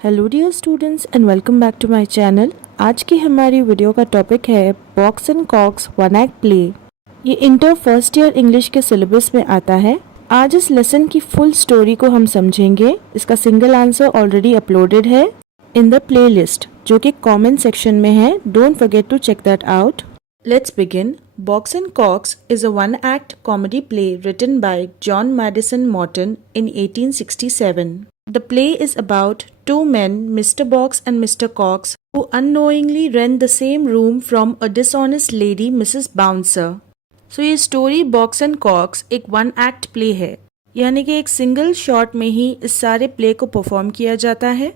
Hello dear students and welcome back to my channel. आज की हमारी वीडियो का टॉपिक है Box and Cox one act play. ये इंटर फर्स्ट ईयर इंग्लिश के सिलेबस में आता है। आज इस लेसन की फुल स्टोरी को हम समझेंगे। इसका सिंगल आंसर ऑलरेडी अपलोडेड है इन द प्लेलिस्ट जो कि कमेंट सेक्शन में है। Don't forget to check that out. Let's begin. Box and Cox is a one-act comedy play written by John Maddison Morton in 1867. The play is about two men, Mr. Box and Mr. Cox, who unknowingly rent the same room from a dishonest lady, Mrs. Bouncer. So ये story Box and Cox एक one-act play है, यानी कि एक single shot में ही इस सारे play को perform किया जाता है।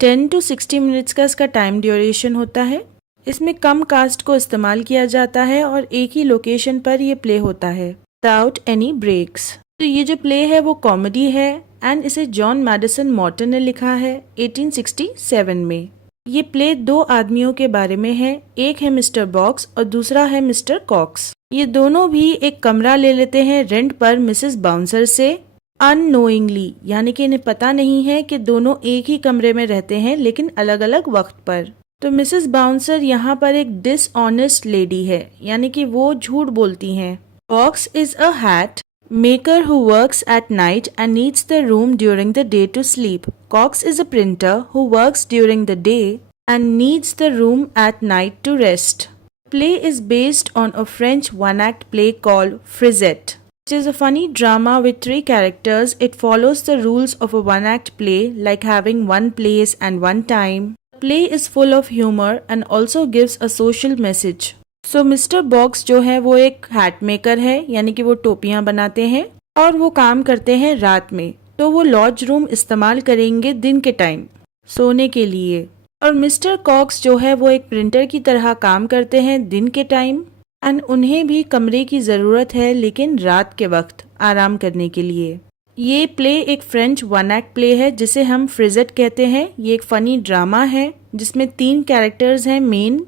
10 to 60 minutes का इसका time duration होता है। इसमें कम कास्ट को इस्तेमाल किया जाता है और एक ही लोकेशन पर ये प्ले होता है विदाउट एनी ब्रेक्स। तो ये जो प्ले है वो कॉमेडी है एंड इसे जॉन मैडिसन मॉर्टन ने लिखा है 1867 में। ये प्ले दो आदमियों के बारे में है, एक है मिस्टर बॉक्स और दूसरा है मिस्टर कॉक्स। ये दोनों भी एक कमरा ले लेते हैं रेंट पर मिसेस बाउंसर से अननोइंगली, यानी कि इन्हें पता नहीं है कि दोनों एक ही कमरे में रहते हैं लेकिन अलग अलग वक्त पर। तो मिसेस बाउंसर यहाँ पर एक डिसऑनेस्ट लेडी है, यानी कि वो झूठ बोलती हैं। Box is a hat maker who works at night and needs the room during the day to sleep. Cox is a printer who works during the day and needs the room at night to rest. Play is based on a French one-act play called Frisette, which is a funny drama with three characters. It follows the rules of a one-act play, like having one place and one time. Play is full of humor and also gives a social message. So Mr. Box जो है वो एक hat maker है, यानी कि वो टोपियां बनाते हैं और वो काम करते हैं रात में। तो वो लॉज रूम इस्तेमाल करेंगे दिन के टाइम सोने के लिए। और मिस्टर कॉक्स जो है वो एक प्रिंटर की तरह काम करते हैं दिन के टाइम एंड उन्हें भी कमरे की ज़रूरत है लेकिन रात के वक्त आराम करने के लिए। ये प्ले एक फ्रेंच वन एक्ट प्ले है जिसे हम फ्रिजेट कहते हैं। ये एक फनी ड्रामा है जिसमें 3 कैरेक्टर्स हैं मेन।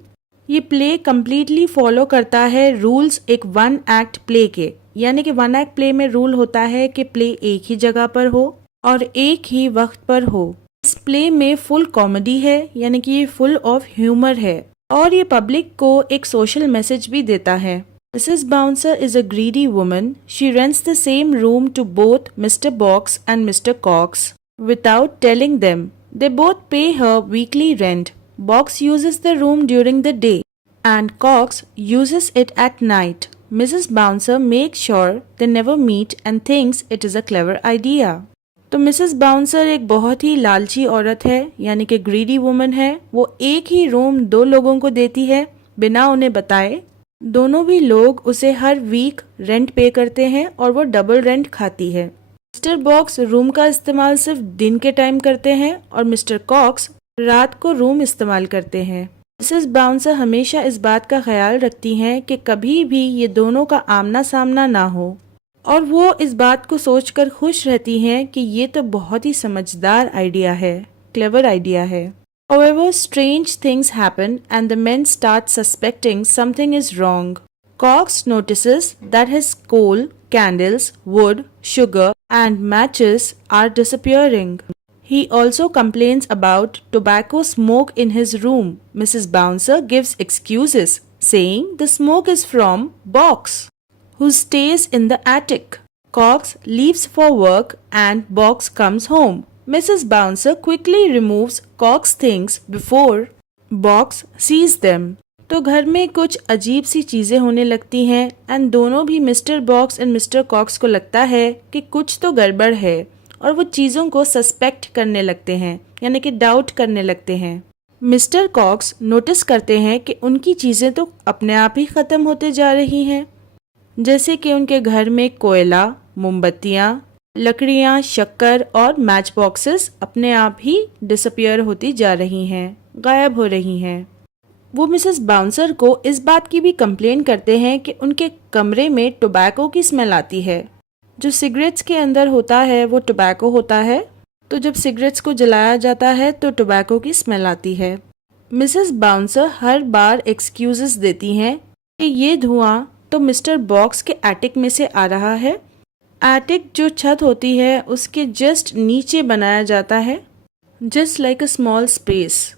ये प्ले कम्प्लीटली फॉलो करता है रूल्स एक वन एक्ट प्ले के, यानी कि वन एक्ट प्ले में रूल होता है कि प्ले एक ही जगह पर हो और एक ही वक्त पर हो। इस प्ले में फुल कॉमेडी है, यानी कि ये फुल ऑफ ह्यूमर है और ये पब्लिक को एक सोशल मैसेज भी देता है। Mrs. Bouncer is a greedy woman. She rents the same room to both Mr. Box and Mr. Cox without telling them. They both pay her weekly rent. Box uses the room during the day and Cox uses it at night. Mrs. Bouncer makes sure they never meet and thinks it is a clever idea. तो Mrs bouncer एक बहुत ही लालची औरत है, यानी कि greedy woman है। वो एक ही रूम 2 लोगों को देती है बिना उन्हें बताए। दोनों भी लोग उसे हर वीक रेंट पे करते हैं और वो डबल रेंट खाती है। मिस्टर बॉक्स रूम का इस्तेमाल सिर्फ दिन के टाइम करते हैं और मिस्टर कॉक्स रात को रूम इस्तेमाल करते हैं। मिसेस बाउंसर हमेशा इस बात का ख्याल रखती हैं कि कभी भी ये दोनों का आमना सामना ना हो और वो इस बात को सोचकर खुश रहती हैं कि ये तो बहुत ही समझदार आइडिया है, क्लेवर आइडिया है। However, strange things happen and the men start suspecting something is wrong. Cox notices that his coal, candles, wood, sugar and matches are disappearing. He also complains about tobacco smoke in his room. Mrs. Bouncer gives excuses, saying the smoke is from Box, who stays in the attic. Cox leaves for work and Box comes home. Mrs. Bouncer quickly removes Cox things before Box sees them. तो घर में कुछ अजीब सी चीजें होने लगती हैं and दोनों भी mister Box and mister Cox को लगता है कि कुछ तो गड़बड़ है और वो चीज़ों को सस्पेक्ट करने लगते हैं, यानी कि डाउट करने लगते हैं। मिस्टर कॉक्स नोटिस करते हैं कि उनकी चीज़ें तो अपने आप ही ख़त्म होते जा रही हैं, जैसे कि उनके घर में कोयला, मोमबत्तियाँ, लकड़ियाँ, शक्कर और मैच बॉक्सेस अपने आप ही डिसअपियर होती जा रही हैं, गायब हो रही हैं। वो मिसेस बाउंसर को इस बात की भी कंप्लेन करते हैं कि उनके कमरे में टोबैको की स्मेल आती है। जो सिगरेट्स के अंदर होता है वो टोबैको होता है, तो जब सिगरेट्स को जलाया जाता है तो टोबैको की स्मेल आती है। मिसेस बाउंसर हर बार एक्सक्यूजेस देती हैं कि ये धुआं तो मिस्टर बॉक्स के एटिक में से आ रहा है। एटिक जो छत होती है उसके जस्ट नीचे बनाया जाता है just like a small space.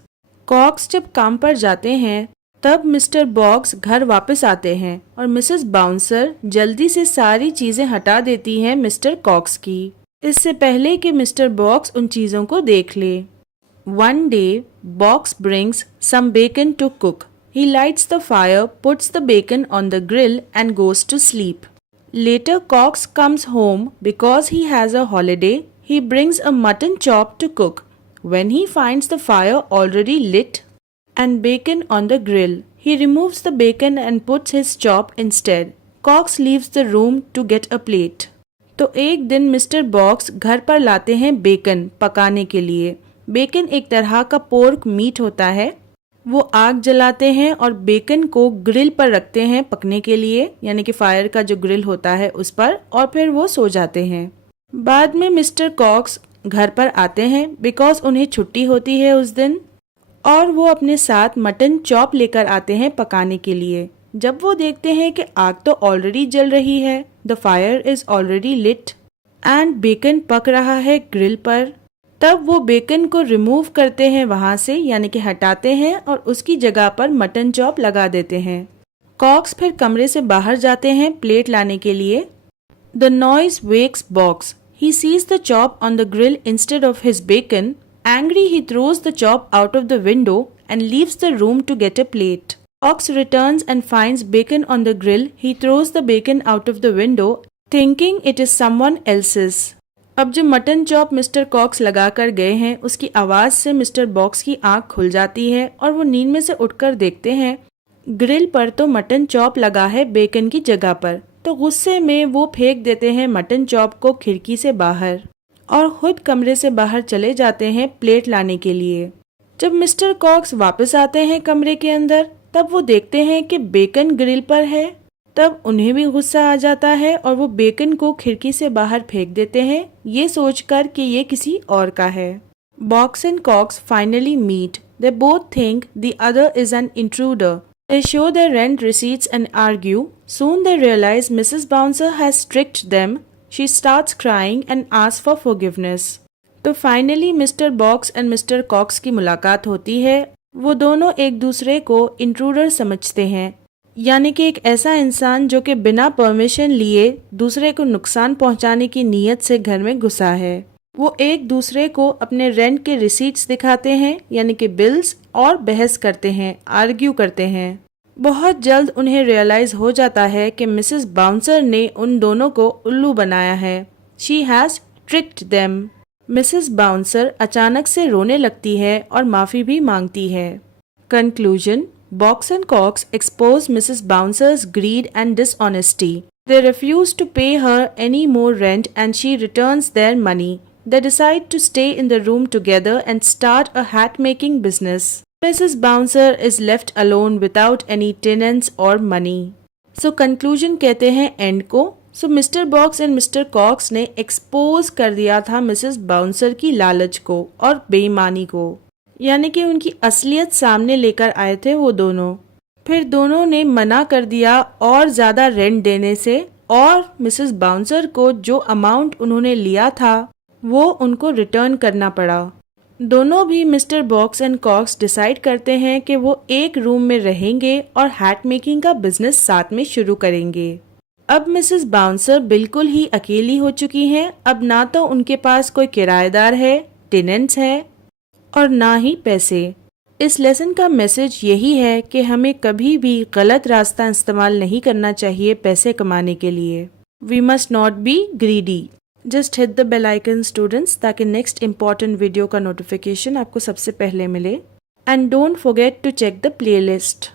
Cox जब काम पर जाते हैं तब मिस्टर बॉक्स घर वापस आते हैं और मिसेस बाउंसर जल्दी से सारी चीजें हटा देती हैं मिस्टर कॉक्स की, इससे पहले कि मिस्टर बॉक्स उन चीजों को देख ले। One day, Box brings some bacon to cook. He lights the fire, puts the bacon on the grill and goes to sleep. Later, Cox comes home because he has a holiday. He brings a mutton chop to cook. When he finds the fire already lit and bacon on the grill, he removes the bacon and puts his chop instead. Cox leaves the room to get a plate. तो एक दिन mister box घर पर लाते हैं bacon पकाने के लिए। Bacon एक तरह का पोर्क मीट होता है। वो आग जलाते हैं और बेकन को ग्रिल पर रखते हैं पकने के लिए, यानी कि फायर का जो ग्रिल होता है उस पर, और फिर वो सो जाते हैं। बाद में मिस्टर कॉक्स घर पर आते हैं बिकॉज उन्हें छुट्टी होती है उस दिन, और वो अपने साथ मटन चॉप लेकर आते हैं पकाने के लिए। जब वो देखते हैं कि आग तो ऑलरेडी जल रही है, the fire is already lit and bacon पक रहा है ग्रिल पर, तब वो बेकन को रिमूव करते हैं वहां से, यानी कि हटाते हैं और उसकी जगह पर मटन चॉप लगा देते हैं। कॉक्स फिर कमरे से बाहर जाते हैं प्लेट लाने के लिए। The noise wakes Box. He sees the chop on the grill instead of his bacon. Angry he throws the chop out of the window and leaves the room to get a plate. Cox returns and finds bacon on the grill. He throws the bacon out of the window, thinking it is someone else's. अब जो mutton chop mister COX लगा कर गए हैं उसकी आवाज से mister box की आंख खुल जाती है और वो नींद में से उठकर देखते हैं ग्रिल पर तो मटन चॉप लगा है बेकन की जगह पर। तो गुस्से में वो फेंक देते हैं मटन चॉप को खिड़की से बाहर और खुद कमरे से बाहर चले जाते हैं प्लेट लाने के लिए। जब मिस्टर कॉक्स वापस आते हैं कमरे के अंदर तब वो देखते हैं कि बेकन ग्रिल पर है। तब उन्हें भी गुस्सा आ जाता है और वो बेकन को खिड़की से बाहर फेंक देते हैं, ये सोचकर कि ये किसी और का है। Box and Cox finally meet. They both think the other is an intruder. They show their rent receipts and argue. Soon they realize Mrs. Bouncer has tricked them. She starts crying and asks for forgiveness. तो finally mister Box and mister Cox की मुलाकात होती है। वो दोनों एक दूसरे को इंट्रूडर समझते हैं, यानी कि एक ऐसा इंसान जो कि बिना परमिशन लिए दूसरे को नुकसान पहुंचाने की नीयत से घर में घुसा है। वो एक दूसरे को अपने रेंट के रिसीट्स दिखाते हैं, यानी कि बिल्स, और बहस करते हैं, आर्ग्यू करते हैं। बहुत जल्द उन्हें रियलाइज हो जाता है कि मिसेस बाउंसर ने उन दोनों को उल्लू बनाया है। She has tricked them. Mrs bouncer अचानक से रोने लगती है और माफी भी मांगती है। Conclusion. Box and Cox expose Mrs. Bouncer's greed and dishonesty. They refuse to pay her any more rent and she returns their money. They decide to stay in the room together and start a hat-making business. Mrs. Bouncer is left alone without any tenants or money. So conclusion कहते हैं end को। So Mr. Box and Mr. Cox ने expose कर दिया था Mrs. Bouncer की लालच को और बेईमानी को, यानी कि उनकी असलियत सामने लेकर आए थे वो दोनों। फिर दोनों ने मना कर दिया और ज्यादा रेंट देने से, और मिसेस बाउंसर को जो अमाउंट उन्होंने लिया था वो उनको रिटर्न करना पड़ा। दोनों भी mister Box and Cox decide करते हैं कि वो एक रूम में रहेंगे और हैट मेकिंग का बिजनेस साथ में शुरू करेंगे। अब मिसेस बाउंसर बिल्कुल ही अकेली हो चुकी हैं। अब ना तो उनके पास कोई किराएदार है, टेनेंट्स है, और ना ही पैसे। इस लेसन का मैसेज यही है कि हमें कभी भी गलत रास्ता इस्तेमाल नहीं करना चाहिए पैसे कमाने के लिए। We must not be greedy. Just hit the bell icon students, ताकि नेक्स्ट इम्पॉर्टेंट वीडियो का नोटिफिकेशन आपको सबसे पहले मिले। And don't forget to check the playlist.